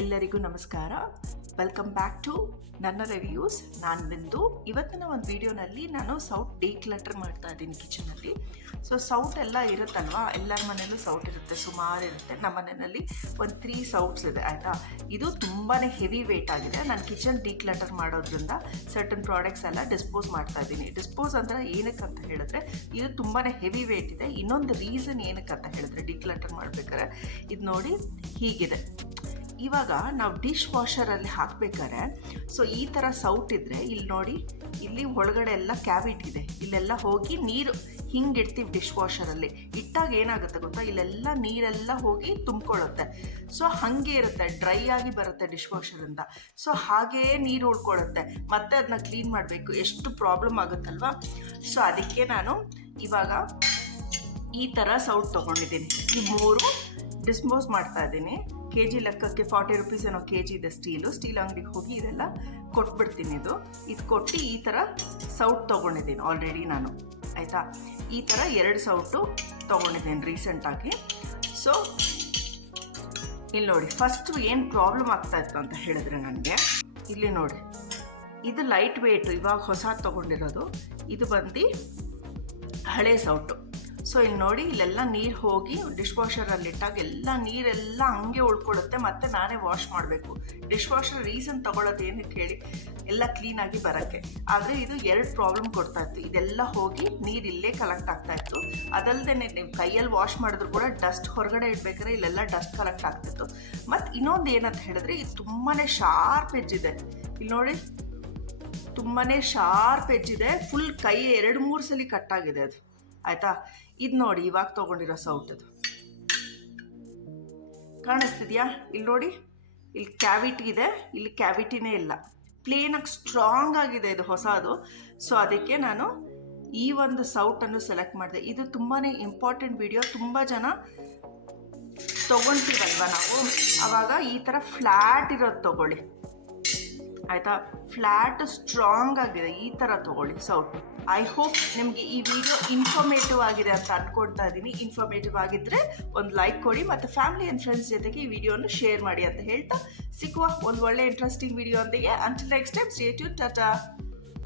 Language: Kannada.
ಎಲ್ಲರಿಗೂ ನಮಸ್ಕಾರ. ವೆಲ್ಕಮ್ ಬ್ಯಾಕ್ ಟು ನನ್ನ ರಿವ್ಯೂಸ್. ನಾನು ಬಿಂದು. ಇವತ್ತಿನ ಒಂದು ವಿಡಿಯೋನಲ್ಲಿ ನಾನು ಸೌಟ್ ಡಿಕ್ಲಟರ್ ಮಾಡ್ತಾ ಇದ್ದೀನಿ ಕಿಚನಲ್ಲಿ. ಸೊ ಸೌಟ್ ಎಲ್ಲ ಇರುತ್ತಲ್ವಾ, ಎಲ್ಲರ ಮನೆಯಲ್ಲೂ ಸೌಟ್ ಇರುತ್ತೆ, ಸುಮಾರು ಇರುತ್ತೆ. ನಮ್ಮ ಮನೆಯಲ್ಲಿ ಒಂದು 3 ಸೌಟ್ಸ್ ಇದೆ ಆಯಿತಾ. ಇದು ತುಂಬಾ ಹೆವಿ ವೇಟ್ ಆಗಿದೆ. ನಾನು ಕಿಚನ್ ಡಿಕ್ಲಟರ್ ಮಾಡೋದ್ರಿಂದ ಸರ್ಟನ್ ಪ್ರಾಡಕ್ಟ್ಸ್ ಎಲ್ಲ ಡಿಸ್ಪೋಸ್ ಮಾಡ್ತಾ ಇದ್ದೀನಿ. ಡಿಸ್ಪೋಸ್ ಅಂದರೆ ಏನಕ್ಕಂತ ಹೇಳಿದ್ರೆ ಇದು ತುಂಬಾ ಹೆವಿ ವೇಟ್ ಇದೆ. ಇನ್ನೊಂದು ರೀಸನ್ ಏನಕ್ಕಂತ ಹೇಳಿದ್ರೆ ಡಿಕ್ಲಟರ್ ಮಾಡಬೇಕಾದ್ರೆ ಇದು ನೋಡಿ ಹೀಗಿದೆ. ಇವಾಗ ನಾವು ಡಿಶ್ ವಾಷರಲ್ಲಿ ಹಾಕಬೇಕಾದ್ರೆ ಸೊ ಈ ಥರ ಸೌಟ್ ಇದ್ದರೆ ಇಲ್ಲಿ ನೋಡಿ, ಇಲ್ಲಿ ಒಳಗಡೆ ಎಲ್ಲ ಕ್ಯಾವಿಟಿ ಇದೆ, ಇಲ್ಲೆಲ್ಲ ಹೋಗಿ ನೀರು ಹಿಂಗೆ ಇಡ್ತೀವಿ ಡಿಶ್ ವಾಷರಲ್ಲಿ ಇಟ್ಟಾಗ ಏನಾಗುತ್ತೆ ಗೊತ್ತಾ, ಇಲ್ಲೆಲ್ಲ ನೀರೆಲ್ಲ ಹೋಗಿ ತುಂಬಿಕೊಳ್ಳುತ್ತೆ. ಸೊ ಹಾಗೆ ಇರುತ್ತೆ, ಡ್ರೈ ಆಗಿ ಬರುತ್ತೆ ಡಿಶ್ ವಾಷರಿಂದ. ಸೊ ಹಾಗೇ ನೀರು ಉಳ್ಕೊಳ್ಳುತ್ತೆ, ಮತ್ತೆ ಅದನ್ನ ಕ್ಲೀನ್ ಮಾಡಬೇಕು, ಎಷ್ಟು ಪ್ರಾಬ್ಲಮ್ ಆಗುತ್ತಲ್ವಾ. ಸೊ ಅದಕ್ಕೆ ನಾನು ಇವಾಗ ಈ ಥರ ಸೌಟ್ ತೊಗೊಂಡಿದ್ದೀನಿ. ಈ 3 ಡಿಸ್ಪೋಸ್ ಮಾಡ್ತಾ ಇದ್ದೀನಿ. ಕೆಜಿ ಲೆಕ್ಕಕ್ಕೆ 40 ರೂಪೀಸ್ ಏನೋ ಕೆಜಿ ಇದೆ. ಸ್ಟೀಲ್ ಅಂಗಡಿಗೆ ಹೋಗಿ ಇದೆಲ್ಲ ಕೊಟ್ಬಿಡ್ತೀನಿ. ಇದು ಕೊಟ್ಟು ಈ ಥರ ಸೌಟ್ ತೊಗೊಂಡಿದ್ದೀನಿ ಆಲ್ರೆಡಿ ನಾನು ಆಯಿತಾ. ಈ ಥರ 2 ಸೌಟು ತೊಗೊಂಡಿದ್ದೀನಿ ರೀಸೆಂಟಾಗಿ. ಸೊ ಇಲ್ಲಿ ನೋಡಿ, ಫಸ್ಟು ಏನು ಪ್ರಾಬ್ಲಮ್ ಆಗ್ತಾ ಇತ್ತು ಅಂತ ಹೇಳಿದ್ರೆ ನನಗೆ ಇಲ್ಲಿ ನೋಡಿ, ಇದು ಲೈಟ್ ವೇಟು, ಇವಾಗ ಹೊಸ ತೊಗೊಂಡಿರೋದು. ಇದು ಬಂದು ಹಳೆ ಸೌಟು. ಸೊ ಇಲ್ಲಿ ನೋಡಿ, ಇಲ್ಲೆಲ್ಲ ನೀರು ಹೋಗಿ ಡಿಶ್ ವಾಷರಲ್ಲಿ ಇಟ್ಟಾಗ ಎಲ್ಲ ನೀರೆಲ್ಲ ಹಂಗೆ ಉಳ್ಕೊಳ್ಳುತ್ತೆ, ಮತ್ತು ನಾನೇ ವಾಶ್ ಮಾಡಬೇಕು. ಡಿಶ್ ವಾಷರ್ ರೀಸನ್ ತೊಗೊಳ್ಳೋದು ಏನಕ್ಕೆ ಹೇಳಿ, ಎಲ್ಲ ಕ್ಲೀನಾಗಿ ಬರೋಕ್ಕೆ. ಆದರೆ ಇದು 2 ಪ್ರಾಬ್ಲಮ್ ಕೊಡ್ತಾ ಇತ್ತು. ಇದೆಲ್ಲ ಹೋಗಿ ನೀರು ಇಲ್ಲೇ ಕಲೆಕ್ಟ್ ಆಗ್ತಾಯಿತ್ತು. ಅದಲ್ಲದೆ ನೀವು ಕೈಯಲ್ಲಿ ವಾಶ್ ಮಾಡಿದ್ರು ಕೂಡ ಡಸ್ಟ್ ಹೊರಗಡೆ ಇಡಬೇಕಾದ್ರೆ ಇಲ್ಲೆಲ್ಲ ಡಸ್ಟ್ ಕಲೆಕ್ಟ್ ಆಗ್ತಿತ್ತು. ಮತ್ತು ಇನ್ನೊಂದು ಏನಂತ ಹೇಳಿದ್ರೆ, ಇದು ತುಂಬಾ ಶಾರ್ಪ್ ಎಜ್ ಇದೆ. ಇಲ್ಲಿ ನೋಡಿ, ತುಂಬಾ ಶಾರ್ಪ್ ಎಜ್ ಇದೆ. ಫುಲ್ ಕೈ 2-3 ಸಲ ಕಟ್ಟಾಗಿದೆ ಅದು ಆಯಿತಾ. ಇದು ನೋಡಿ, ಇವಾಗ ತೊಗೊಂಡಿರೋ ಸೌಟ್ ಅದು ಕಾಣಿಸ್ತಿದ್ಯಾ? ಇಲ್ಲಿ ನೋಡಿ, ಇಲ್ಲಿ ಕ್ಯಾವಿಟಿ ಇದೆ, ಇಲ್ಲಿ ಕ್ಯಾವಿಟಿನೇ ಇಲ್ಲ, ಪ್ಲೇನಾಗಿ ಸ್ಟ್ರಾಂಗ್ ಆಗಿದೆ ಇದು ಹೊಸದು. ಸೊ ಅದಕ್ಕೆ ನಾನು ಈ ಒಂದು ಸೌಟನ್ನು ಸೆಲೆಕ್ಟ್ ಮಾಡಿದೆ. ಇದು ತುಂಬಾ ಇಂಪಾರ್ಟೆಂಟ್ ವಿಡಿಯೋ. ತುಂಬ ಜನ ತೊಗೊಳ್ತೀವಲ್ವ ನಾವು, ಆವಾಗ ಈ ಥರ ಫ್ಲ್ಯಾಟ್ ಇರೋದು ತೊಗೊಳ್ಳಿ ಆಯಿತಾ. ಫ್ಲ್ಯಾಟ್ ಸ್ಟ್ರಾಂಗ್ ಆಗಿದೆ, ಈ ಥರ ತೊಗೊಳ್ಳಿ ಸೌಟು. ಐ ಹೋಪ್ ನಿಮಗೆ ಈ ವಿಡಿಯೋ ಇನ್ಫಾರ್ಮೇಟಿವ್ ಆಗಿದೆ ಅಂತ ಅಂದ್ಕೊಳ್ತಾ ಇದ್ದೀನಿ. ಇನ್ಫಾರ್ಮೇಟಿವ್ ಆಗಿದ್ದರೆ ಒಂದು ಲೈಕ್ ಕೊಡಿ, ಮತ್ತು ಫ್ಯಾಮಿಲಿ ಆ್ಯಂಡ್ ಫ್ರೆಂಡ್ಸ್ ಜೊತೆಗೆ ಈ ವಿಡಿಯೋನ ಶೇರ್ ಮಾಡಿ ಅಂತ ಹೇಳ್ತಾ ಸಿಕ್ಕುವ ಒಂದು ಒಳ್ಳೆ ಇಂಟ್ರೆಸ್ಟಿಂಗ್ ವಿಡಿಯೋ ಒಂದಿಗೆ. Until next time, stay tune, Tata.